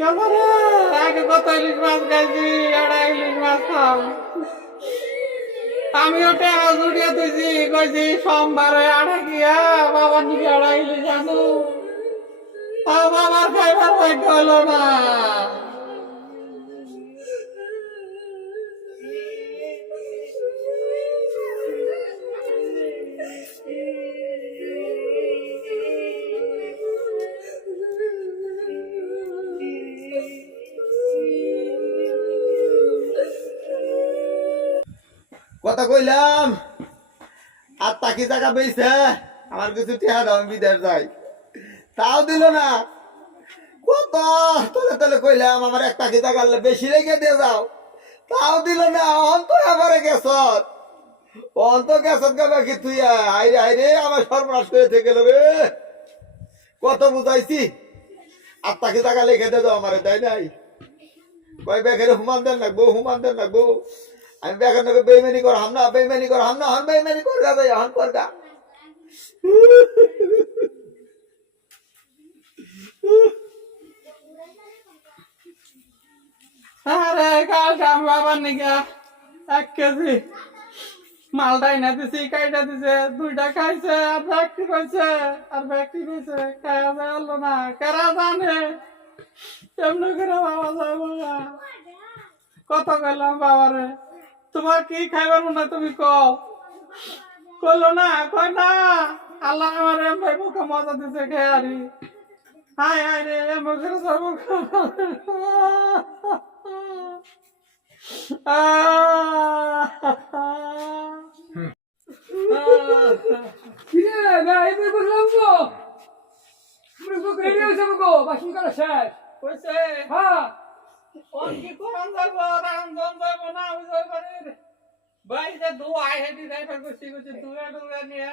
কেমন আগে কত ইলিশ মাছ খাইছি, এটা ইলিশ মাছ খাও। আমিও টেকা জুড়িয়ে দিয়েছি, কইছি সোমবারে আড়া গিয়া বাবার নিকে আড়া ইলিশ আনু, তাও বাবার খাইবার ভাগ্য হলো না। কথা কইলাম আর তাকি টাকা পেয়েছে আমার কিছু টেহা দাও, আমি বিদেশ যাই, তাও দিল না। কত তলে তলে কইলাম আমার এক টাকি টাকা বেশি রেখে দিয়ে যাও, তাও দিল না। অন্ত এবারে গেছ, অন্ত গেছ গাবা কি তুই? আইরে আইরে আমার সর্বনাশ করে থেকে গেল রে। কত বুঝাইছি আর তাকি টাকা লিখে দিয়ে দাও আমার, তাই নাই? কয় বেকারে হুমান দেন লাগবো, হুমান দেন লাগবো। আমি বেকার নাকি বেইমানি করহাম না, বেইমানি করহাম না, হন বেইমানি করগা যাই, হন করগা। আরে কালকে আমি বাবার নিকে 1 কেজি মালটাই না দিছি, কাইটা দিছে, 2টা খাইছে আর ব্যক্তি কইছে, আর ব্যক্তি কইছে খাইয়া যায় হলো না। কেরা জানে কেমন করে বাবা যাবো না। কত কইলাম বাবারে তোমার কি খাইবার মনে তুমি কও, কইলো না, কয় না আল্লাহ আমার ভাই মুখে মজা দিছে খেয়ারি। হায় হায় রে মুখের যাবো। কিরে না এবার বললাম গো তুমি তো রেডি হইছো গো বাসন করা শেষ কইছে হ্যাঁ ওর কি কোরআন যাবো রামজন যাবো না ওই যাইবারে বাইরে দুয়াই হেডি যাইবার কইছি, কইছে দুয়া নিয়ে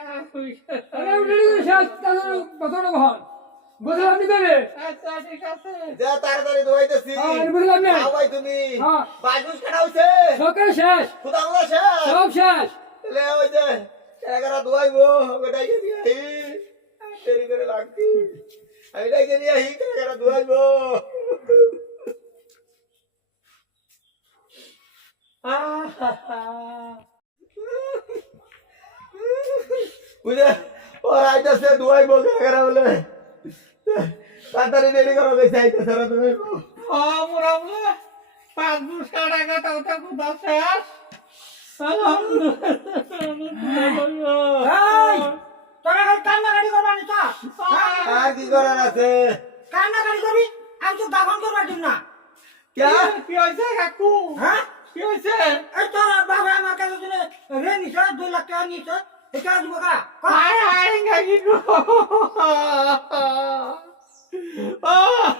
আরে রেডি করে শেষ তাহলে কতটা বহন বুঝলাম নি করে আচ্ছা ঠিক আছে যা তাড়াতাড়ি দোয়াইতেছি। হ্যাঁ বুঝলাম না আও ভাই তুমি হ্যাঁ বাজুস কাটা হইছে, সকাল শেষ খুদা আল্লাহ শেষ। সব শেষ তাহলে ওই যে এগারা দোয়াইবো, ওকে ডাইকে নিয়ে আহি, দেরি করে লাগতি, আমি ডাইকে নিয়ে আহি, এগারা দোয়াইবো। বুঝে ওর আইতাছে দোয়াইবো এগারা বলে, তাড়াতাড়ি রেডি করো, বেশি আইতাছে না তুমি। ও মুরা মুরা 5 বুস কাটা কাটা ওটা কুদা শেষ। এই তোরা খালি কান্নাকাটি করবা নি তো আর কি করার আছে? কান্নাকাটি করবি আমি তো দাফন করবার দিন না ক্যা কি হইছে কাকু? হ্যাঁ কি হইছে? এই তোর বাবা আমার কাছে দিনে রে নিছে 2 লাখ টাকা নিছে এটা দিব কা হায় হায় কাকি গো,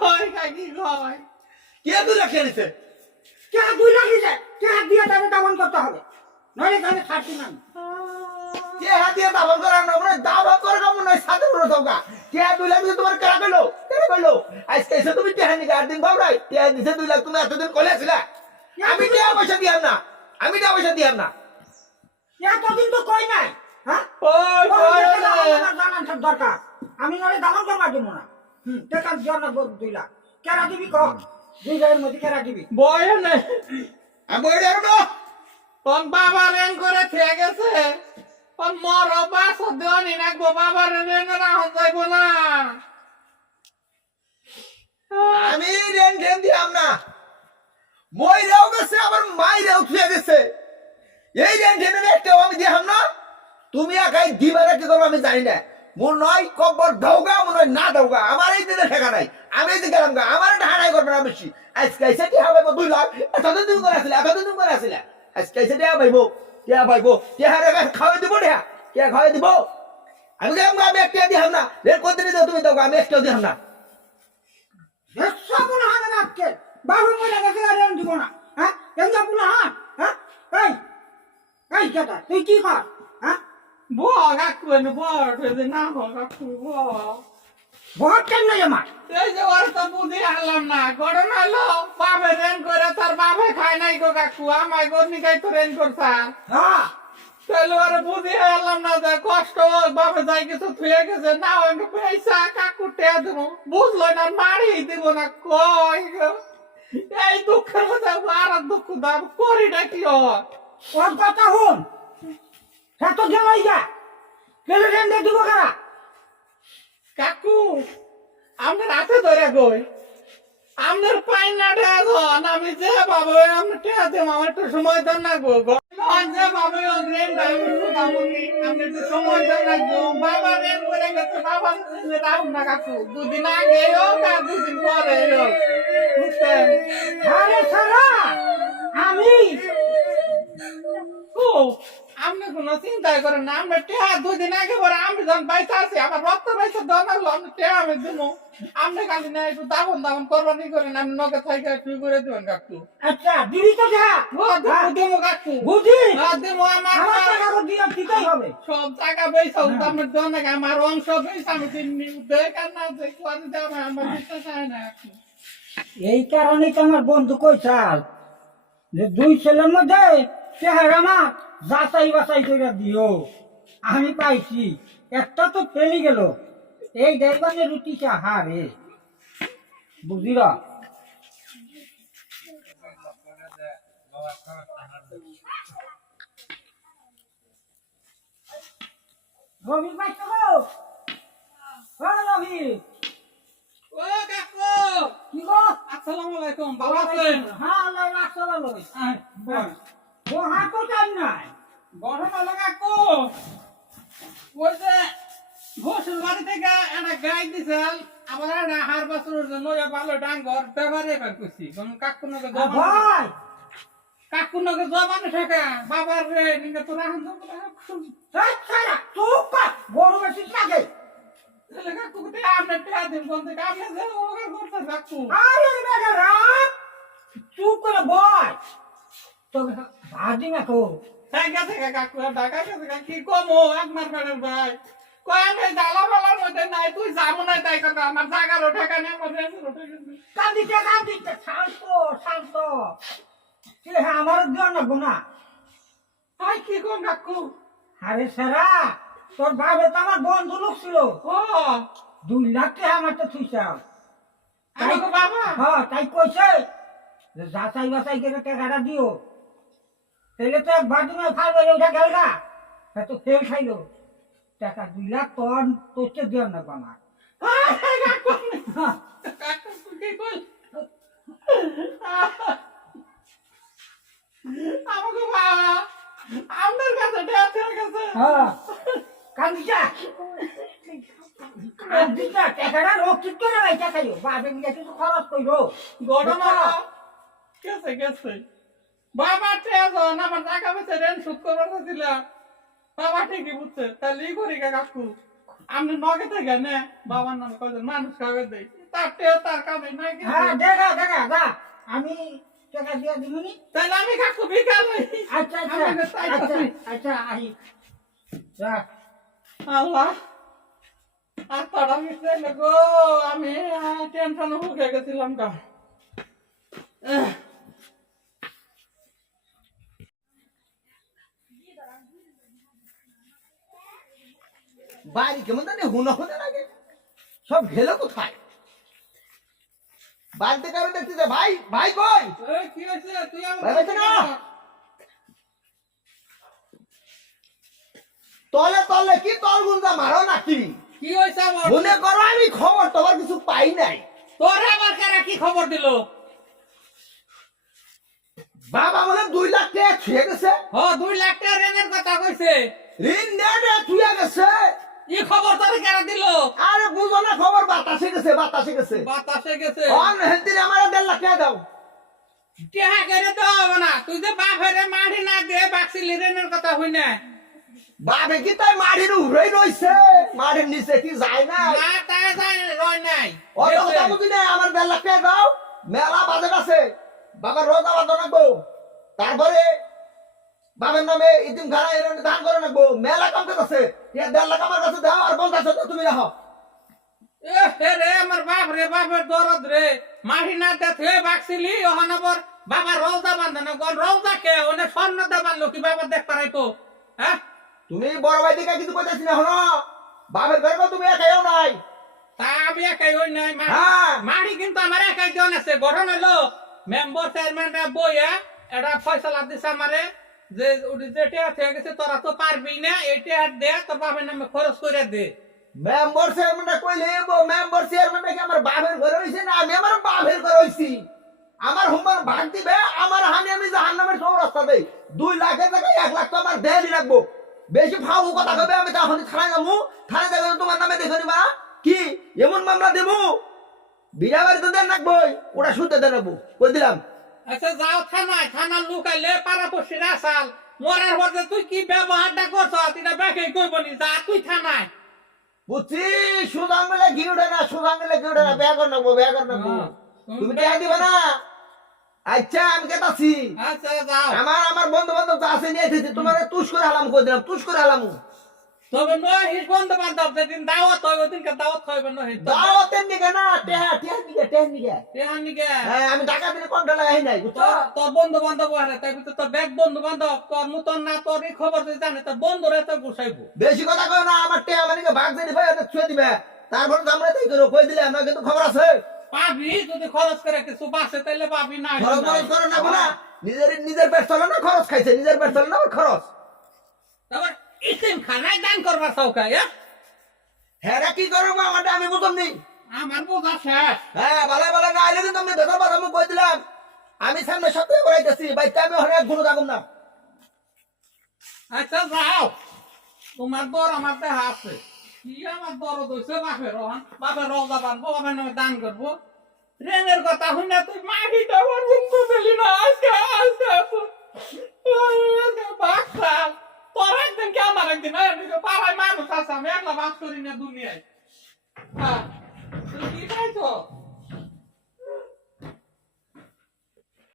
ওই কাকি কয় কে তুই রাখে নিছে? কে 2 লাখ দিছে কে দিয়ে তাকে দাফন করতে হবে নইলে তাহলে ছাড়ছি না কে হাতিয়া দাবল করার না, মানে দাবল করে কেমন নয় সাথে বড় থাকা। কে 2 লাখ দিছে তোমার কেরা কইলো? কেরা কইলো? আজকে এসে তুমি টেহানি গার দিন পাও নাই, কে দিছে 2 লাখ? তুমি এতদিন কলে ছিলা? আমি টাকা পয়সা দিয়াম না, আমি টাকা পয়সা দিয়াম না। এতদিন তো কই নাই হ্যাঁ ওই কয় না আমার জানান সব দরকার আমি নইলে দাফন করবার দিব না টাকা জন্য 2 লাখ কেরা দিবি কম 2 লাখের মধ্যে কেরা দিবি বয় না আমি বই দেব না। কোন বাবা রেন করে থেকে গেছে, কোন মর বাস দেওয়ানি নাকবো, বাবার রেন রাহন যাইবো না। আমি রেন রেন দিয়াম না, মই রেও গেছে আবার মাই রেও থুয়ে গেছে, এই রেন রেনের একটাও আমি দিয়াম না। তুমি একাই দিবারে কি করবো আমি জানি না। মোর নয় কব্বর দৌগা, মনে হয় না দৌগা, আমার এই দিনে ঠেকা নাই, আমি এই দিন গেলাম গা, আমার ঢাড়াই করবে না বেশি। আজকে এসে কি হবে 2 লাখ? এতদিন তুমি করে আসলে, এতদিন তুমি করে আসলে, আজকে এসে টিয়া পাইবো, টিয়া পাইবো, টিয়া খাওয়াই দিব, টিয়া টিয়া খাওয়াই দিব। আমি গেলাম গা, আমি একটা দিহাম না, রেল করতে দিতে তুমি দৌগা, আমি একটাও দিহাম না। সব বলা হবে না আজকে বাবু মরে গেছে আর আমি দিব না হ্যাঁ কেন বলা হ্যাঁ এই এই কেটা তুই কি কর হ্যাঁ ব কাকু এনে বড় হয়ে না হ কাকু ব বহুত কেন নাই আমার এই যে ওর তো বুদ্ধি হারলাম না, গড়ন হলো বাবা রেন করে তার বাবা খায় নাই গো কাকু, আমায় গরনি খাই তো রেন করছা। হ্যাঁ তাহলে ওরা বুঝি এলাম না যে কষ্ট হোক বাপে যাই কিছু থুয়ে গেছে না আমাকে পয়সা কাকু টেয়া দেবো বুঝলো না মারি দিব না কই গো। এই দুঃখের মধ্যে আর দুঃখ দাম করিটা কি হয় ওর কথা হন হ্যাঁ তো গেলাই যা গেলে রেন্ডে দিব কারা কাকু আপনার হাতে ধরে গই আপনার পাই না ঠেয়ান আমি যে বাবা আমি ঠেয়া দেব আমার একটু সময় দেন না গো যে বাবা রেন আমি একটু সময় দেন না গো বাবা রেন করে গেছে বাবা রাম না কাকু দুদিন আগে হোক আর দুদিন পরে হোক বুঝছেন আরে সারা আমি ও আপনি কোনো চিন্তাই করেন না আমরা টেহা দুদিন আগে পরে আমি যখন বাইসা আছি আমার রক্ত বাইসা দেওয়া লাগলো আমি টেহা আমি দিব আপনি খালি না একটু দাবন করবানি করেন আমি নকে থাইকে ফ্রি করে দিবেন কাকু আচ্ছা দিবি তো যা ও দিব কাকু বুঝি দিব আমার আমার টাকা তো দিয়ে দিতেই হবে সব টাকা বেসা আপনার জন্য আমার অংশ বেসা আমি দিন দেখ আর না দেখ আমার বিশ্বাস হয় না কাকু এই কারণেই তো আমার বন্ধু কইছাল যে দুই ছেলের মধ্যে চেহারা মা যাচাই বাছাই করে দিও আমি পাইছি একটা তো ফেলে গেল এই ড্রাইভারের রুটি হারে বুঝিল রবি পাইছ গো রবি ও কাকু কি গো আসসালামু আলাইকুম ভালো আছেন হ্যাঁ আল্লাহ রাখছো ভালো ও হাঁটো টাইম নাই বড় ভালো কাকু ওই যে ঘোষের বাড়ি থেকে একটা গাই দিছেন আবার একটা হার বছরের জন্য ভালো ডাঙ্গর ব্যবহারে এবার করছি কাকু নকে ভাই কাকু নকে জমানে থাকা বাবার রে নিকে তোরা হান বড় বেশি লাগে তাহলে কাকু তে আমনে টিয়া দিন কোন থেকে আমনে যে ওকে করতে কাকু আরে বেটা রাত চুপ করে বয় তো ভাজি না তো তাই গেছে কাকু ঢাকা গেছে কি কমো একমার বেড়ের ভাই কয় আমি জ্বালা বালার মধ্যে নাই তুই যাবো না তাই কথা আমার জাগারও ঠেকা নেই আমার রেঞ্জেরও ঠেকা নেই কান্দিতে শান্ত শান্ত ছিলে হ্যাঁ আমার দিও না গোনা আই কি কোন কাকু আরে সারা তোর ভাবে তো আমার বন্ধু লোক ছিল ও 2 লাখ টাকা আমার তো থুইছাও তাই গো বাবা হ্যাঁ তাই কইছে যে যাচাই বাছাই করে টাকাটা দিও তাহলে তো একবার তুমি ফাইবে ওইটা গেল না তা তো ফেল খাইলো টাকা 2 লাখ টন তোকে দিও না বাবা কাকু কাকু কি কই আমাকে বাবা আপনার কাছে ঠেয়া ঠেয়া গেছে হ্যাঁ কান্দিটা টাকাটা রক্ষিত করে রাইখা খাইও বাপে মিলে কিছু খরচ কইরো ঘটনা গেছে গেছে বাবা ঠেয়া যখন আমার টাকা পয়সা রেন সুদ করবার ছিল বাবা ঠিকই বুঝছে তাহলে ই করি কাকু আপনি নগে থেকে নে বাবার নাম কয়েন মানুষ খাবে দেয় তার ঠেয়া তার কামে নাই হ্যাঁ দেখা যা আমি টাকা দিয়া দিবনি তাহলে আমি কাকু বিকাল আচ্ছা আচ্ছা আহি যা আল্লাহ আর তারা মিশলে গো আমি টেনশনে ভুগে গেছিলাম গা বাড়ি কেমন জানি হুনা হুনা লাগে সব গেল কোথায় বাড়িতে কারো দেখতেছে ভাই ভাই কই কি হয়েছে তুই ভাই বেঁচে না? তলে তলে কি তল গুঞ্জা মারো নাকি কি হয়েছে আমার মনে করো আমি খবর তোমার কিছু পাই নাই তোর আবার কারা কি খবর দিল বাবা বলে 2 লাখ টাকা ছুঁয়ে গেছে 2 লাখ টাকা ঋণের কথা কইছে ঋণ দেয় ছুঁয়ে গেছে এই খবর তোর কারা দিল আরে বুঝো না খবর বাতাসে গেছে বাতাসে গেছে অন হেদিন আমার 1.5 লাখ টাকা দাও টেহা করে দাও না তুই যে বাপেরে মারি না দে বাক্সিলি ঋণের কথা হই না বাবে কি তাই মাটির উড়াই রইছে মাটির নিচে কি যায় না না তাই যাই রয় নাই অত কথা বুঝি না আমার 1.5 লাখ টাকা দাও মেলা বাজেট আছে বাবা রোজা বাঁধো রাখবো তারপরে বাবার নামে ইতিম খানা এর দান করে রাখবো মেলা কাম আছে 1.5 লাখ আমার কাছে দাও আর 50 তুমি রাখো এ হে রে আমার বাপ রে বাপের দরদ রে মারি না দে থে বাক্সিলি ওখানে বর বাবা রোজা বাঁধে না কোন রোজা কে ওনে স্বর্ণ দে বানলো কি বাবা দেখ পারাইতো হ্যাঁ তুমি বড় ভাই দিকে কিছু কইতাছি না হলো বাপের ঘরে তুমি একাইও নাই তা আমি একাই হই নাই হ্যাঁ। মাড়ি কিন্তু আমার একাই জন আছে গঠন হলো মেম্বার চেয়ারম্যানরা বইয়া এটা ফয়সালা দিছে আমারে যে যে টেয়া থেকে গেছে তোরা তো পারবি না এই টেয়া দে তোর বাপের নামে খরচ করে দে মেম্বার চেয়ারম্যানটা কইলে মেম্বার চেয়ারম্যানটা কি আমার বাপের ঘরে হইছে না আমি আমার বাপের ঘরে হইছি আমার হুমার ভাগ দিবে আমার হানি আমি জাহান্নামের সব রাস্তা দেই 2 লাখের টাকা 1 লাখ তো আমার দেয়ই রাখবো বেশি ফাউ কথা কবে আমি তখন থানায় যাবো থানায় যাবে তোমার নামে দেখো নিবা কি এমন মামলা দেবো বিড়া বাড়ি তো দেন রাখবই ওটা শুনতে দেন রাখবো কই দিলাম আচ্ছা যাও থানায় থানার লোক আইলে পাড়া পড়শির আসাল মরার পর যে তুই কি ব্যবহারটা করছ এটা ব্যাকে কইব নি যা তুই থানায় বুঝছি সুদাঙ্গলে ঘি উঠে না সুদাঙ্গলে ঘি উঠে না বিয়া কর নেবো তুমি টাকা দিবে না আচ্ছা আমি কেতাছি আচ্ছা যাও আমার বন্ধু বান্ধব আছে নিয়ে এসেছি তোমার তুষ করে হালাম কই দিলাম তুষ করে হালাম তবে নহিস বন্ধু বান্ধব যেদিন দাওয়াত হয় ওদিনকে দাওয়াত খাইবে নহিস দাওয়াতের নিকে না টেহা নিকে তেহান নিকে হ্যাঁ আমি টাকা দিলে কোনটা লাগাই নাই বুঝছো তোর বন্ধু বান্ধব হারে তাই তো তোর ব্যাগ বন্ধু বান্ধব তোর মতন না তোর এই খবর তুই জানে তোর বন্ধুরে তো গুছাইবো বেশি কথা কয় না আমার টেহা মানে ভাগ দিয়ে ভাই ওটা ছুঁয়ে দিবে তারপর তো আমরা তাই করে কই দিলে আমরা কিন্তু খবর আছে পাবি যদি খরচ করে কিছু বাঁচে তাহলে পাবি না খরচ করে না না নিজের পেট চলে না খরচ খাইছে নিজের পেট চলে না আবার খরচ তারপর ইসিম খানায় দান করবার চৌকায় হ্যাঁ কি করবো আমারটা আমি বুঝলাম নি আমার বোঝা শেষ হ্যাঁ ভালো না আইলে কিন্তু আমি বেতন পাঠাবো কই দিলাম আমি সামনে সপ্তাহে করাইতেছি বাইতে আমি অনেক গুণ থাকুম না আচ্ছা যাও তোমার দর আমার দেহা আছে কি আমার দরদ হইছে বাপের রওজা বানবো বাপের নামে দান করবো ট্রেনের কথা শুনে তুই মাটিটা বন্ধ পেলি না আজকে বাচ্চা তোর একদিন কে আমার একদিন পাড়ায় মানুষ আছে আমি একলা বাস করি না দুনিয়ায় হ্যাঁ তুই কি খাইছো